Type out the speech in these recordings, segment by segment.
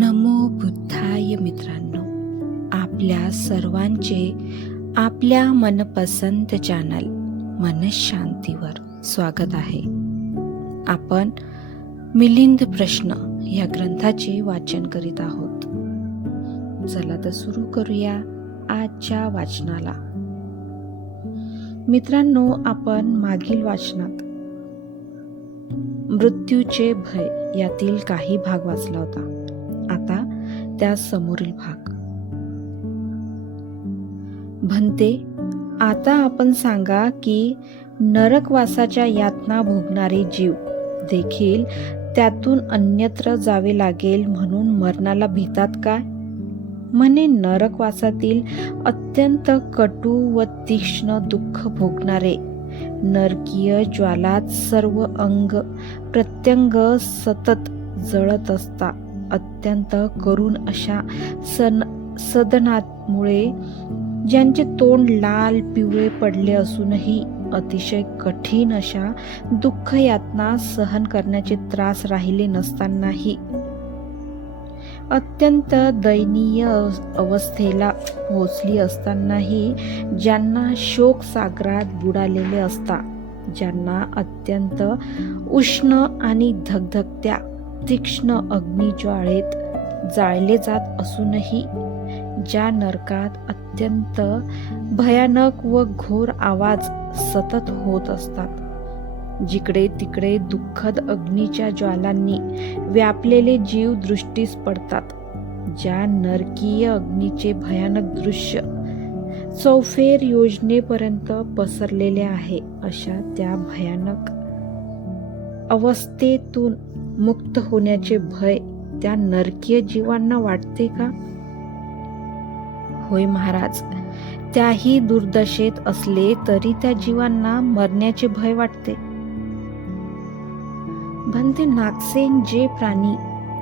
नमो बुद्धाय मित्रांनो, आपल्या सर्वांचे आपल्या मनपसंत चॅनल मनशांतीवर स्वागत आहे. आपण मिलिंद प्रश्न या ग्रंथाचे वाचन करीत आहोत. चला तर सुरू करूया आजच्या वाचनाला. मित्रांनो, आपण मागील वाचनात मृत्यूचे भय यातील काही भाग वाचला होता. आता त्या समोरील भाग. भन्ते, आता आपण सांगा की नरकवासाच्या यातना भोगणारे जीव देखील त्यातून अन्यत्र जावे लागेल म्हणून मरणाला भीतात काय? म्हणे नरकवासातील अत्यंत कटू व तीक्ष्ण दुःख भोगणारे नरकीय ज्वालात सर्व अंग प्रत्यंग सतत जळत असता अत्यंत करुण अशा सदनामुळे ज्यांचे तोंड लाल पिवळे पडले असूनही अतिशय कठीण अशा दुःख यातना सहन करण्याचे त्रास राहिले नसतानाही अत्यंत दयनीय अवस्थेला पोहोचली असतानाही ज्यांना शोक सागरात बुडालेले असता, ज्यांना अत्यंत उष्ण आणि धगधगत्या तीक्ष्ण अग्निज्वाळेत जाळले जात असूनही ज्या नरकात अत्यंत भयानक व घोर आवाज सतत होत असतात, जिकडे तिकडे दुःखद अग्नीच्या ज्वालांनी व्यापलेले जीव दृष्टीस पडतात, ज्या नरकीय अग्नीचे भयानक दृश्य चौफेर योजनेपर्यंत पसरलेले आहे, अशा त्या भयानक अवस्थेतून मुक्त होण्याचे भय त्या नरकीय जीवांना वाटते का? होय महाराज, त्याही दुर्दशेत असले तरी त्या जीवांना मरण्याचे भय वाटते. भन्ते नागसेन, जे प्राणी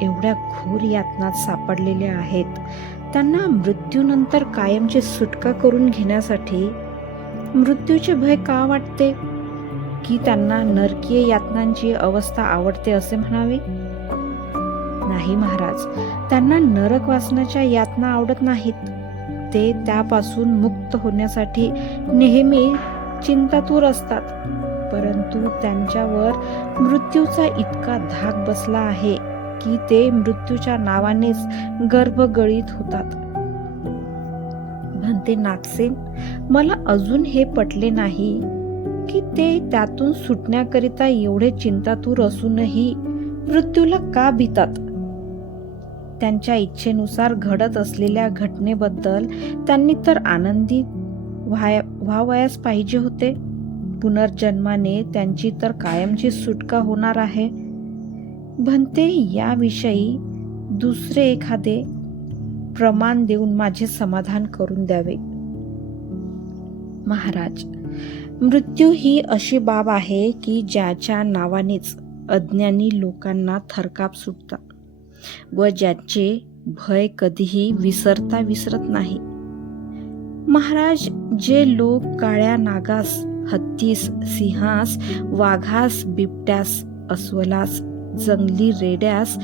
एवढ्या घोर यातनात सापडलेले आहेत त्यांना मृत्यूनंतर कायमची सुटका करून घेण्यासाठी मृत्यूचे भय का वाटते? की त्यांना नरकीय यातनांची अवस्था आवडते असे म्हणावे? नाही महाराज, त्यांना नरकवासनाच्या यातना आवडत नाहीत. ते त्यापासून मुक्त होण्यासाठी नेहमी चिंतातूर असतात, परंतु त्यांच्यावर मृत्यूचा इतका धाक बसला आहे की ते मृत्यूच्या नावानेच गर्भगळीत होतात. भन्ते नागसेन, मला अजून हे पटले नाही की ते त्यातून सुटण्याकरिता एवढे चिंतातूर असूनही मृत्यूला का भीतात. त्यांच्या इच्छेनुसार घडत असलेल्या घटनेबद्दल त्यांनी तर आनंदी व्हावयास पाहिजे होते. पुनर्जन्माने त्यांची तर कायमची सुटका होणार आहे. भन्ते, याविषयी दुसरे एखादे प्रमाण देऊन माझे समाधान करून द्यावे. महाराज, मृत्यू ही अशी बाब आहे की ज्याच्या नावानेच अज्ञानी लोकांना थरकाप सुटतात व ज्याचे भय कधीही विसरता विसरत नाही. महाराज, जे लोक काळ्या नागास, हत्तीस, सिंहास, वाघास, बिबट्यास, अस्वलास, जंगली रेड्यास,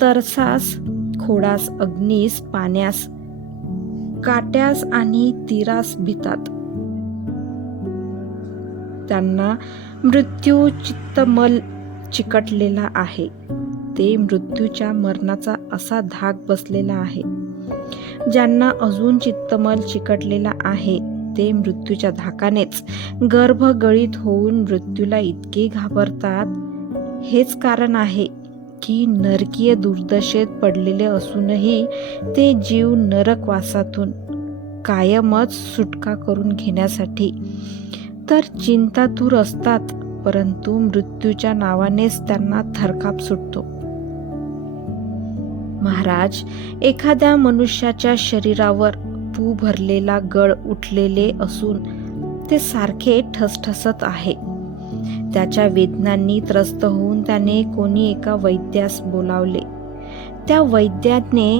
तरसास, खोडास, अग्नीस, पाण्यास, काट्यास आणि तीरास भितात, त्यांना मृत्यू चित्तमल चिकटलेला आहे. ते मृत्यूच्या मरणाचा असा धाक बसलेला आहे. ज्यांना अजून चित्तमल चिकटलेला आहे ते मृत्यूच्या धाकानेच गर्भगळीत होऊन मृत्यूला इतके घाबरतात. हेच कारण आहे की नरकीय दुर्दशेत पडलेले असूनही ते जीव नरकवासातून कायमच सुटका करून घेण्यासाठी तर चिंतातूर असतात, परंतु मृत्यूच्या नावानेच त्यांना थरकाप सुटतो. महाराज, एखाद्या मनुष्याच्या शरीरावर पू भरलेला गळ उठलेले असून ते सारखे ठसठसत आहे. त्याच्या वेदनांनी त्रस्त होऊन त्याने कोणी एका वैद्यास बोलावले. त्या वैद्याने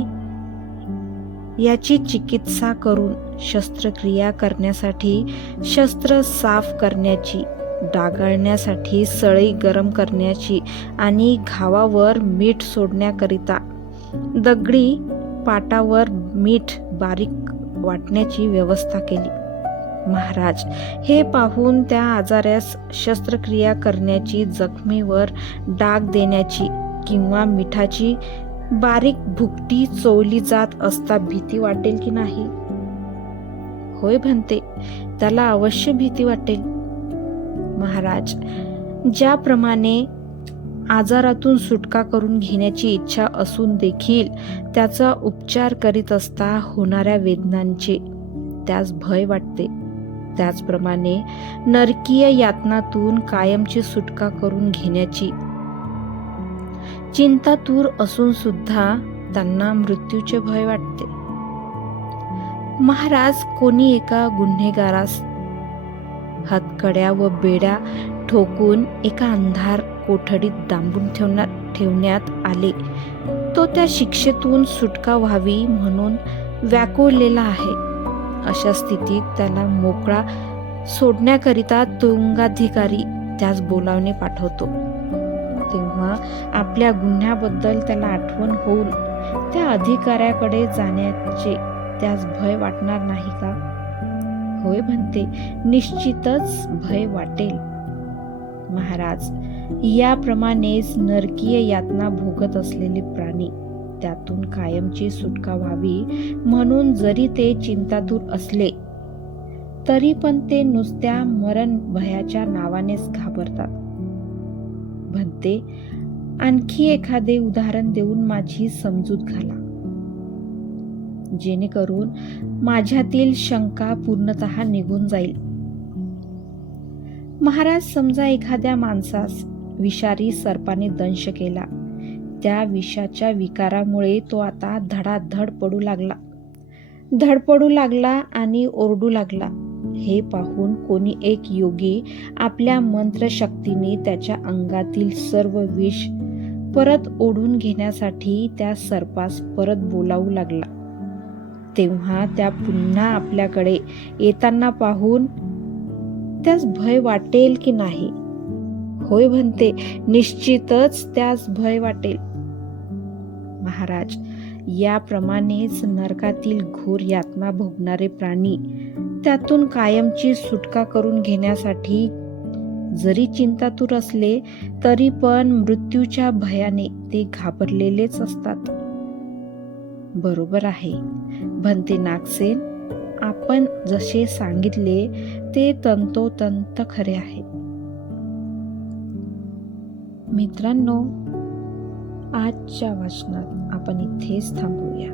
याची चिकित्सा करून शस्त्रक्रिया करण्यासाठी शस्त्र साफ करण्याची, डागाळण्यासाठी सळई गरम करण्याची आणि घावावर मीठ सोडण्याकरिता दगडी पाटावर मीठ बारीक वाटण्याची व्यवस्था केली. महाराज हे पाहून त्या आजाऱ्यास शस्त्रक्रिया करण्याची, जखमीवर डाग देण्याची किंवा मिठाची बारीक भुकटी चोळली जात असता भीती वाटेल की नाही? होय भंते, त्याला अवश्य भीती वाटेल. महाराज, ज्याप्रमाणे आजारातून सुटका करून घेण्याची इच्छा असून देखील त्याचा उपचार करीत असता होणाऱ्या वेदनांचे त्यास भय वाटते, त्याचप्रमाणे नरकीय यातनातून कायमची सुटका करून घेण्याची चिंतातूर असून सुद्धा त्यांना मृत्यूचे भय वाटते. महाराज, कोणी एका गुन्हेगारास हातकड्या व बेड्या ठोकून एका अंधार कोठडीत डांबून ठेवण्यात आले. तो त्या शिक्षेतून सुटका व्हावी म्हणून व्याकुळलेला आहे. अशा स्थितीत त्याला मोकळा सोडण्याकरिता तुरुंगाधिकारी त्यास बोलावणे पाठवतो. तेव्हा आपल्या गुन्ह्याबद्दल त्याला आठवण होऊन त्या अधिकाऱ्याकडे जाण्याचे त्यास भय वाटणार नाही का? होय भंते, निश्चितच भय वाटेल. महाराज, याप्रमाणेच नरकीय यातना भोगत असलेले प्राणी त्यातून कायमची सुटका व्हावी म्हणून जरी ते चिंतातूर असले तरी पण ते नुसत्या मरण भयाच्या नावानेच घाबरतात. भंते, आणखी एखादे उदाहरण देऊन माझी समजूत घाला, जेणेकरून माझ्यातील शंका पूर्णतः निघून जाईल. महाराज, समजा एखाद्या माणसास विषारी सर्पाने दंश केला. त्या विषाच्या विकारामुळे तो आता धडाधड धडपडू लागला आणि ओरडू लागला. हे पाहून कोणी एक योगी आपल्या मंत्रशक्तीने त्याच्या अंगातील सर्व विष परत ओढून घेण्यासाठी त्या सर्पास परत बोलावू लागला. तेव्हा त्या पुन्हा आपल्याकडे येताना पाहून त्यास भय वाटेल की नाही? होय भंते, निश्चितच त्यास भय वाटेल. महाराज, याप्रमाणेच नरकातील घोर यातना भोगणारे प्राणी त्यातून कायमची सुटका करून घेण्यासाठी जरी चिंतातूर असले तरी पण मृत्यूच्या भयाने ते घाबरलेलेच असतात. बरोबर आहे भंते नागसेन, आपण जसे सांगितले ते तंतोतंत खरे आहे. मित्रांनो, आजच्या वाचनात आपण इथेच थांबूया.